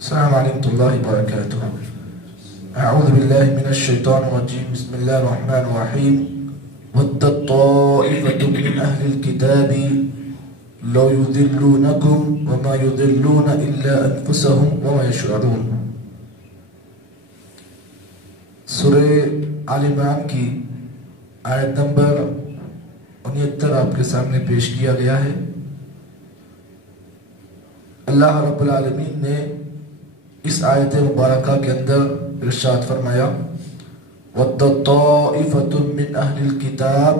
السلام علیکم اللہ وبرکاتہ. اعوذ باللہ من الشیطان الرجیم. بسم اللہ الرحمن الرحیم. وَدَّتْ طَائِفَةٌ مِّنْ أَهْلِ الْكِتَابِ لَوْ يُضِلُّونَكُمْ وَمَا يُضِلُّونَ إِلَّا أَنفُسَهُمْ وَمَا يَشْعُرُونَ. سورہ آل عمران کی آیت نمبر 69 آپ کے سامنے پیش کیا گیا ہے. اللہ رب العالمین نے اس آیت مبارکہ کے اندر ارشاد فرمایا وَدَّتْ طَائِفَةٌ مِّنْ أَهْلِ الْكِتَابِ،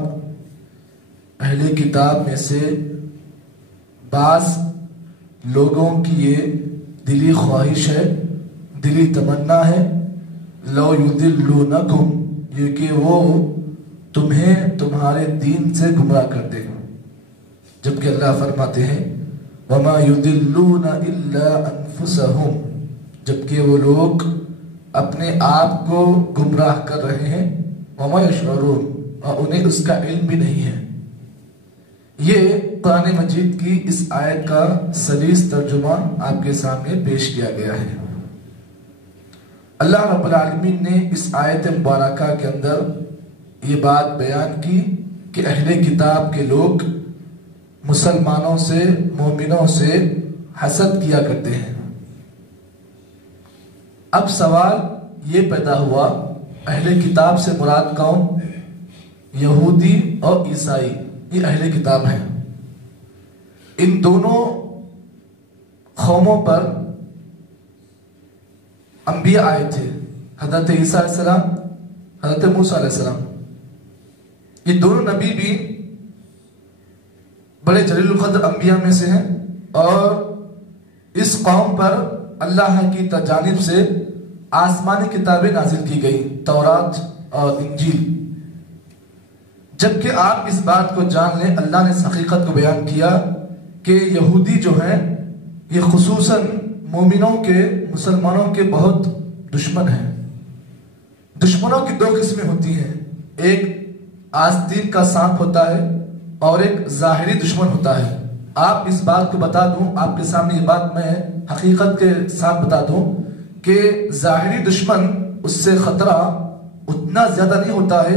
اہل کتاب میں سے بعض لوگوں کی یہ دلی خواہش ہے، دلی تمنا ہے، لَوْ يُضِلُّونَكُمْ، یہ کہ وہ تمہیں تمہارے دین سے گمراہ کر دیں. جبکہ اللہ فرماتے ہیں وَمَا يُضِلُّونَ إِلَّا أَنفُسَهُمْ، جبکہ وہ لوگ اپنے آپ کو گمراہ کر رہے ہیں. وَمَا يَشْعُرُونَ، اور انہیں اس کا علم بھی نہیں ہے. یہ قرآن مجید کی اس آیت کا سلیس ترجمہ آپ کے سامنے پیش کیا گیا ہے. اللہ رب العالمین نے اس آیت مبارکہ کے اندر یہ بات بیان کی کہ اہل کتاب کے لوگ مسلمانوں سے، مومنوں سے حسد کیا کرتے ہیں. اب سوال یہ پیدا ہوا اہل کتاب سے مراد کون؟ یہودی اور عیسائی، یہ اہل کتاب ہیں. ان دونوں قوموں پر انبیاء آئے تھے، حضرت عیسیٰ علیہ السلام، حضرت موسیٰ علیہ السلام. یہ دونوں نبی بھی بڑے جلیل القدر انبیاء میں سے ہیں، اور اس قوم پر اللہ کی جانب سے آسمانی کتابیں نازل کی گئی، تورات اور انجیل. جبکہ آپ اس بات کو جان لیں، اللہ نے اس حقیقت کو بیان کیا کہ یہودی جو ہیں یہ خصوصاً مومنوں کے، مسلمانوں کے بہت دشمن ہیں. دشمنوں کی دو قسمیں ہوتی ہیں، ایک آستین کا سانپ ہوتا ہے اور ایک ظاہری دشمن ہوتا ہے. آپ اس بات کو بتا دوں، آپ کے سامنے یہ بات میں حقیقت کے ساتھ بتا دوں کہ ظاہری دشمن، اس سے خطرہ اتنا زیادہ نہیں ہوتا ہے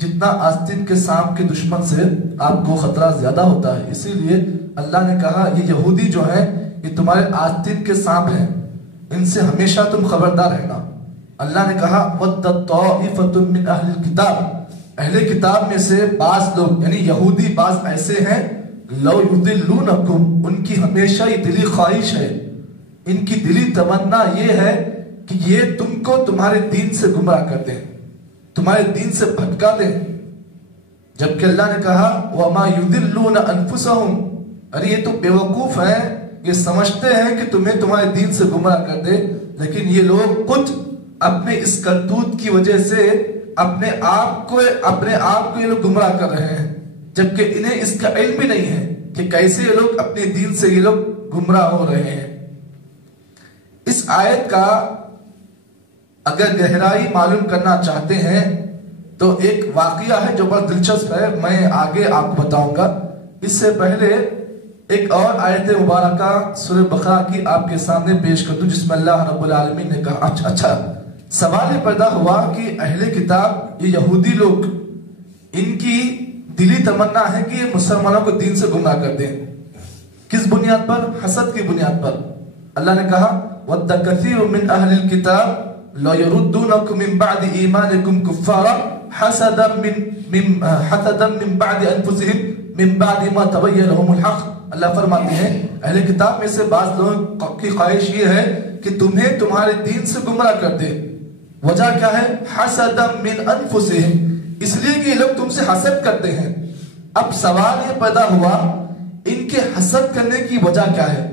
جتنا آستین کے سانپ کے دشمن سے آپ کو خطرہ زیادہ ہوتا ہے. اسی لیے اللہ نے کہا یہ یہودی جو ہیں یہ تمہارے آستین کے سانپ ہیں، ان سے ہمیشہ تم خبردار رہنا. اللہ نے کہا وَدَّتْ طَائِفَةٌ مِّنْ أَهْلِ الْكِتَابِ، اہل کتاب میں سے بعض لوگ یعنی یہودی بعض ایسے ہیں لَوْ يُضِلُّونَكُمْ، ان کی ہمیشہ یہ دلی خواہش ہے، ان کی دلی تمنا یہ ہے کہ یہ تم کو تمہارے دین سے گمراہ کر دیں، تمہارے دین سے بھٹکا دیں. جبکہ اللہ نے کہا وَمَا يُضِلُّونَ أَنفُسَهُمْ، ارے یہ تو بیوقوف ہیں، یہ سمجھتے ہیں کہ تمہیں تمہارے دین سے گمراہ کر دے، لیکن یہ لوگ خود اپنے اس کرتوت کی وجہ سے اپنے آپ کو یہ لوگ گمراہ کر رہے ہیں. جبکہ انہیں اس کا علم بھی نہیں ہے کہ کیسے یہ لوگ اپنے دین سے یہ لوگ گمراہ ہو رہے ہیں. اس آیت کا اگر گہرائی معلوم کرنا چاہتے ہیں تو ایک واقعہ ہے جو بڑا دلچسپ ہے، میں آگے آپ کو بتاؤں گا. اس سے پہلے ایک اور آیت مبارکہ سورہ بقرہ کی آپ کے سامنے پیش کر دوں جس میں اللہ رب العالمین نے کہا اچھا سوال یہ پیدا ہوا کہ اہل کتاب یہ یہودی لوگ، ان کی دلی تمنا ہے کہ یہ مسلمانوں کو دین سے گمراہ کر دیں. کس بنیاد پر؟ حسد کی بنیاد پر. اللہ نے کہا وَدَّ كَثِيرٌ مِّنْ أَهْلِ الْكِتَابِ لَا يَرُدُّونَكُمْ مِّن بَعْدِ إِيمَانِكُمْ كُفَّارًا حَسَدًا مِّن بَعْدِ أَنفُسِهِمْ مِّن بَعْدِ مَا تَبَيَّنَ لَهُمُ الْحَقُّ. اللہ فرماتے ہیں اہل کتاب میں سے بعض لوگوں کی خواہش یہ ہے کہ تمہیں تمہارے دین سے گمراہ کر دے. وجہ کیا ہے؟ حَسَدًا مِّن أَنفُسِهِمْ، اس لیے کہ یہ لوگ تم سے حسد کرتے ہیں. اب سوال یہ پیدا ہوا ان کے حسد کرنے کی وجہ کیا ہے؟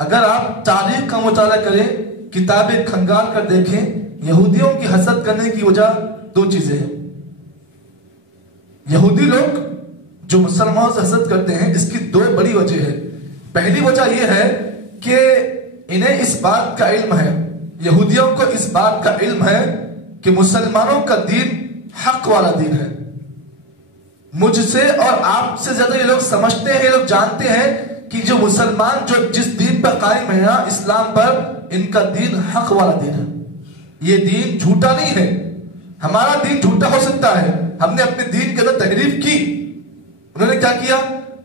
اگر آپ تاریخ کا مطالعہ کریں، کتابیں کھنگال کر دیکھیں، یہودیوں کی حسد کرنے کی وجہ دو چیزیں ہیں. یہودی لوگ جو مسلمانوں سے حسد کرتے ہیں اس کی دو بڑی وجہ ہے. پہلی وجہ یہ ہے کہ انہیں اس بات کا علم ہے، یہودیوں کو اس بات کا علم ہے کہ مسلمانوں کا دین حق والا دین ہے. مجھ سے اور آپ سے زیادہ یہ لوگ سمجھتے ہیں، یہ لوگ جانتے ہیں کہ جو مسلمان جو جس دین دین پر قائم ہے، اسلام پر، ان کا دین حق والا دین ہے، یہ دین جھوٹا نہیں ہے۔ ہمارا دین جھوٹا ہو سکتا ہے، ہم نے اپنے دین کے اندر تحریف کی، انہوں نے کیا کیا؟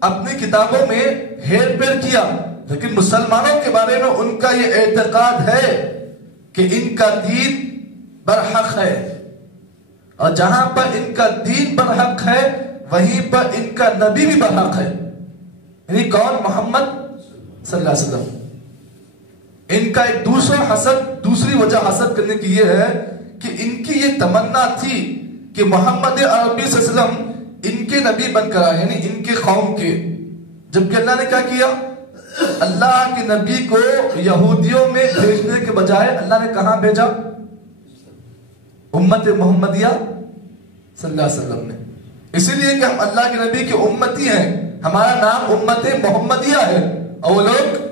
اپنی کتابوں میں ہیر پھیر کیا، لیکن مسلمانوں کے بارے میں ان کا یہ اعتقاد ہے کہ ان کا دین برحق ہے، اور جہاں پر ان کا دین برحق ہے وہیں پر ان کا نبی بھی برحق ہے، یعنی کون؟ محمد صلی اللہ علیہ وسلم۔ ان کا ایک دوسرا حسد، دوسری وجہ حسد کرنے کی یہ ہے کہ ان کی یہ تمنا تھی کہ محمد عربی صلی اللہ علیہ وسلم ان کے نبی بن کر آئے، یعنی ان کے قوم کے، جبکہ اللہ نے کیا کیا؟ اللہ کے نبی کو یہودیوں میں بھیجنے کے بجائے اللہ نے کہاں بھیجا؟ امت محمدیہ صلی اللہ علیہ وسلم نے۔ اسی لیے کہ ہم اللہ کے نبی کے امتی ہیں، ہمارا نام امت محمدیہ ہے، اور وہ لوگ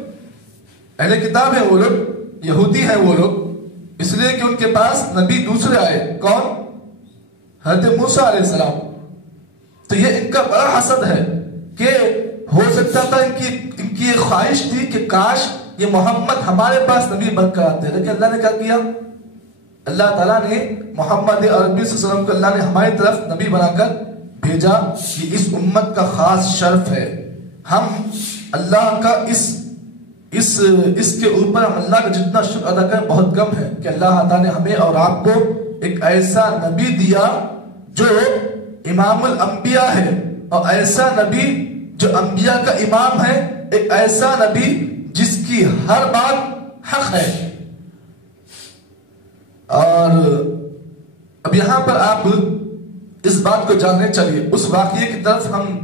اہل کتاب ہیں، وہ لوگ یہودی ہیں، وہ لوگ اس لیے کہ ان کے پاس نبی دوسرے آئے، کون؟ حضرت موسیٰ علیہ السلام۔ تو یہ ان کا بڑا حسد ہے کہ ہو سکتا تھا ان کی یہ خواہش تھی کہ کاش یہ محمد ہمارے پاس نبی بن کر آتے، لیکن اللہ نے کیا کیا؟ اللہ تعالیٰ نے محمد عربی صلی اللہ علیہ وسلم کو اللہ نے ہماری طرف نبی بنا کر بھیجا۔ یہ اس امت کا خاص شرف ہے، ہم اللہ کا اس کے اوپر ہم اللہ کا جتنا شکر ادا کریں بہت کم ہے کہ اللہ تعالیٰ نے ہمیں اور آپ کو ایک ایسا نبی دیا جو امام الانبیاء ہے، اور ایسا نبی جو انبیاء کا امام ہے، ایک ایسا نبی جس کی ہر بات حق ہے۔ اور اب یہاں پر آپ اس بات کو جاننے چاہیے، اس واقعے کی طرف ہم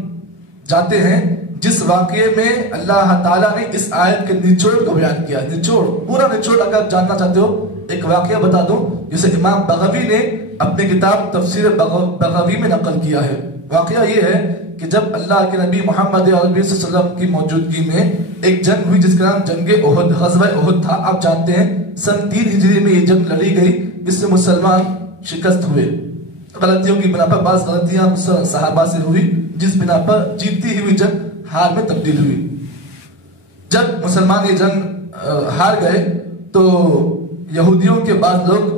جاتے ہیں جس واقعے میں اللہ تعالیٰ نے اس آیت کے نچوڑ کو بیان کیا۔ نچوڑ، پورا نچوڑ اگر آپ جاننا چاہتے ہو ایک واقعہ بتا دوں جسے امام بغوی نے اپنی کتاب تفسیر بغوی میں نقل کیا ہے۔ واقعہ یہ ہے کہ جب اللہ کے نبی محمد عربی صلی اللہ علیہ وسلم کی موجودگی میں ایک جنگ ہوئی جس کا نام جنگ احد، غزوہ احد تھا۔ آپ جانتے ہیں سن 3 ہجری میں یہ جنگ لڑی گئی، اس سے مسلمان شکست ہوئے، غلطیوں کی بنا پر، بعض غلطیاں صحابہ سے ہوئی جس بنا پر جیتی ہوئی جنگ ہار میں تبدیل ہوئی۔ جب مسلمان یہ جنگ ہار گئے تو یہودیوں کے بعض لوگ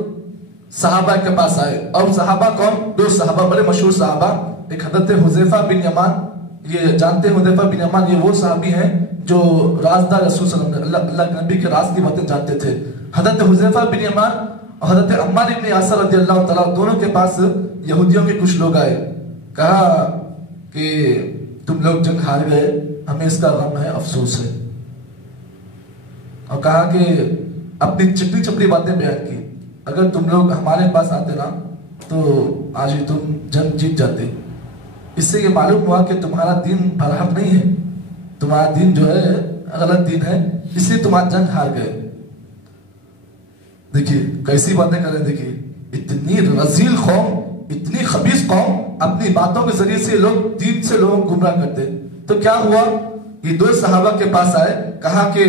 صحابہ کے پاس آئے، اور صحابہ کون؟ 2 صحابہ بڑے مشہور صحابہ، ایک حضرت حذیفہ بن یمان، یہ جانتے ہیں حذیفہ بن یمان یہ وہ صحابی ہیں جو رازدار رسول صلی اللہ علیہ وسلم، اللہ کے نبی کے راز کی باتیں جانتے تھے۔ حضرت حذیفہ بن یمان اور حضرت عمار بن یاسر رضی اللہ تعالیٰ دونوں کے پاس یہودیوں کے کچھ لوگ آئے، کہا کہ تم لوگ جنگ ہار گئے، ہمیں اس کا غم ہے، افسوس ہے، اور کہا کہ اپنی چپڑی چپڑی باتیں بیان کی، اگر تم لوگ ہمارے پاس آتے نا تو آج ہی تم جنگ جیت جاتے۔ اس سے یہ معلوم ہوا کہ تمہارا دین برحق نہیں ہے، تمہارا دین جو ہے غلط دین ہے، اس لیے تمہارا جنگ ہار گئے۔ دیکھیے کیسی باتیں کر رہے، دیکھیے اتنی رذیل قوم، اتنی خبیث قوم، اپنی باتوں کے ذریعے سے لوگ دین سے لوگوں کو گمراہ کرتے۔ تو کیا ہوا؟ یہ 2 صحابہ کے پاس آئے، کہا کہ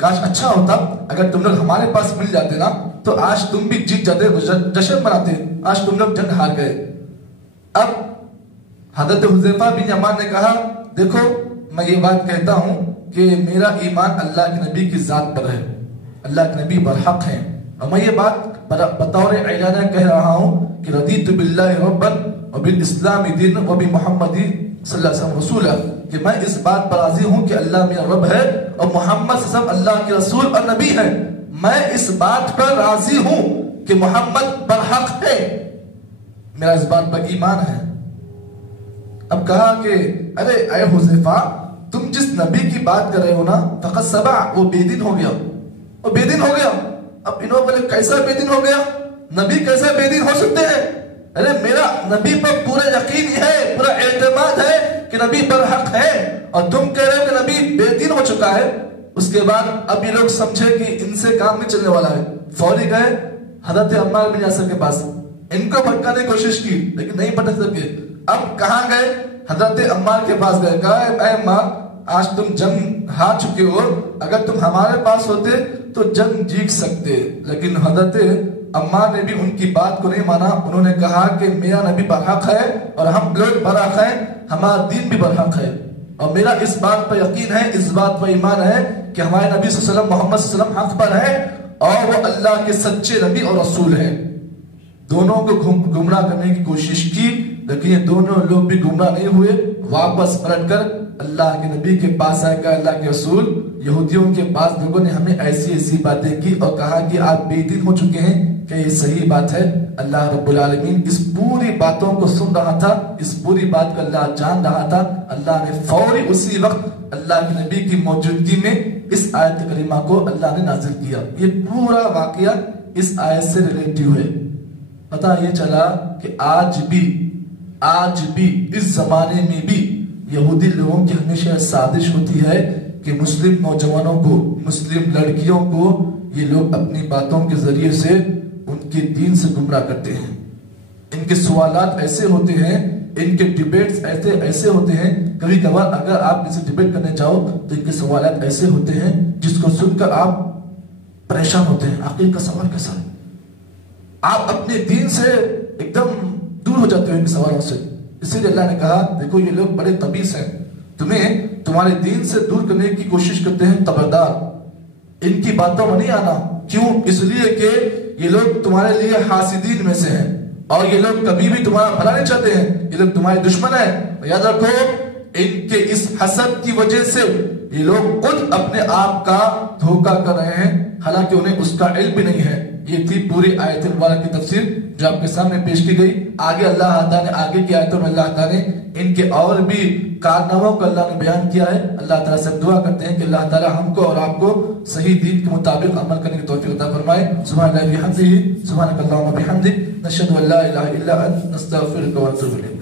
کاش اچھا ہوتا اگر تم لوگ ہمارے پاس مل جاتے نا تو آج تم بھی جیت جاتے، جشن مناتے، آج تم لوگ جنگ ہار گئے۔ اب حضرت حذیفہ بن یمان نے کہا دیکھو میں یہ بات کہتا ہوں کہ میرا ایمان اللہ کے نبی کی ذات پر ہے، اللہ کے نبی برحق ہیں، اور میں یہ بات بطور اعلانیہ کہہ رہا ہوں کہ رضیت باللہ ربا وبالاسلام دین وبمحمد صلی اللہ علیہ وسلم رسولا، کہ میں اس بات پر راضی ہوں کہ اللہ میرا رب ہے اور محمد صلی اللہ علیہ وسلم اللہ کے رسول اور نبی ہے، میں اس بات پر راضی ہوں کہ محمد برحق ہے، میرا اس بات پر ایمان ہے۔ اب کہا کہ ارے اے حذیفہ تم جس نبی کی بات کر رہے ہو نا فقط سبع، وہ بے دین ہو گیا، وہ بے دین ہو گیا۔ اب انہوں بولے کیسا بے دین ہو گیا؟ نبی کیسے بے دین ہو سکتے ہیں؟ ارے میرا نبی پر پورا یقین ہے، پورا اعتماد ہے کہ نبی پر حق ہے، اور تم کہہ رہے ہو کہ نبی بے دین ہو چکا ہے۔ اس کے بعد اب یہ لوگ سمجھے کہ ان سے کام نہیں چلنے والا ہے، فوری گئے حضرت عمار بن یاسر کے پاس، ان کو بھٹکانے کی کوشش کی لیکن نہیں بھٹک سکے۔ اب کہاں گئے؟ حضرت عمار کے پاس گئے، کہا اے عمار آج تم جنگ ہار چکے ہو، اگر تم ہمارے پاس ہوتے تو جنگ جیت سکتے، لیکن حضرت عمار نے بھی ان کی بات کو نہیں مانا، انہوں نے کہا کہ میرا نبی برحق ہے اور ہم لوگ برحق ہیں، ہمارا دین بھی برحق ہے، اور میرا اس بات پر یقین ہے، اس بات پر ایمان ہے کہ ہمارے نبی صلی اللہ علیہ وسلم محمد صلی اللہ علیہ وسلم حق پر ہے اور وہ اللہ کے سچے نبی اور رسول ہیں۔ دونوں کو گمراہ کرنے کی کوشش کی لیکن یہ دونوں لوگ بھی گمراہ نہیں ہوئے، واپس پلٹ کر اللہ کے نبی کے پاس آئے گا اللہ کے رسول۔ یہودیوں کے بعض لوگوں نے ہمیں ایسی ایسی باتیں کی اور کہا کہ آپ بے دین ہو چکے ہیں، کہ یہ صحیح بات ہے؟ اللہ رب العالمین اس پوری باتوں کو سن رہا تھا، اس پوری بات کو اللہ جان رہا تھا۔ اللہ نے فوری اسی وقت اللہ کے نبی کی موجودگی میں اس آیت کریمہ کو اللہ نے نازل کیا۔ یہ پورا واقعہ اس آیت سے ریلیٹیو ہے۔ پتہ یہ چلا کہ آج بھی اس زمانے میں بھی یہودی لوگوں کی ہمیشہ سازش ہوتی ہے کہ مسلم نوجوانوں کو، مسلم لڑکیوں کو یہ لوگ اپنی باتوں کے ذریعے سے ان کے دین سے گمراہ کرتے ہیں۔ ان کے سوالات ایسے ہوتے ہیں، ان کے ڈیبیٹس ایسے ہوتے ہیں، کبھی کبھار اگر آپ کسی ڈیبیٹ کرنے جاؤ تو ان کے سوالات ایسے ہوتے ہیں جس کو سن کر آپ پریشان ہوتے ہیں۔ عقیدہ کا سوال کیسا ہے؟ آپ اپنے دین سے ایک دم دور ہو جاتے ہو ان سوالوں سے۔ اسی لیے اللہ نے کہا دیکھو یہ لوگ بڑے خبیث ہیں، تمہیں تمہارے دین سے دور کرنے کی کوشش کرتے ہیں، خبردار ان کی باتوں میں نہیں آنا۔ کیوں؟ اس لیے کہ یہ لوگ تمہارے لیے حاسدین میں سے ہیں اور یہ لوگ کبھی بھی تمہارا بھلا نہیں چاہتے ہیں، یہ لوگ تمہارے دشمن ہیں۔ یاد رکھو ان کے اس حسد کی وجہ سے یہ لوگ خود اپنے آپ کا دھوکہ کر رہے ہیں، حالانکہ انہیں اس کا علم بھی نہیں ہے۔ یہ تھی پوری آیت مبارکہ کی تفسیر جو آپ کے سامنے پیش کی گئی۔ آگے اللہ تعالیٰ نے آگے کی آیتوں میں اللہ تعالیٰ نے ان کے اور بھی کارناموں کو اللہ نے بیان کیا ہے۔ اللہ تعالیٰ سے دعا کرتے ہیں کہ اللہ تعالیٰ ہم کو اور آپ کو صحیح دین کے مطابق عمل کرنے کی توفیق عطا فرمائے۔ سبحان اللہ وبحمدہ، سبحانک اللہم وبحمدک، نشہد ان لا الہ الا انت، نستغفرک ونتوب الیک۔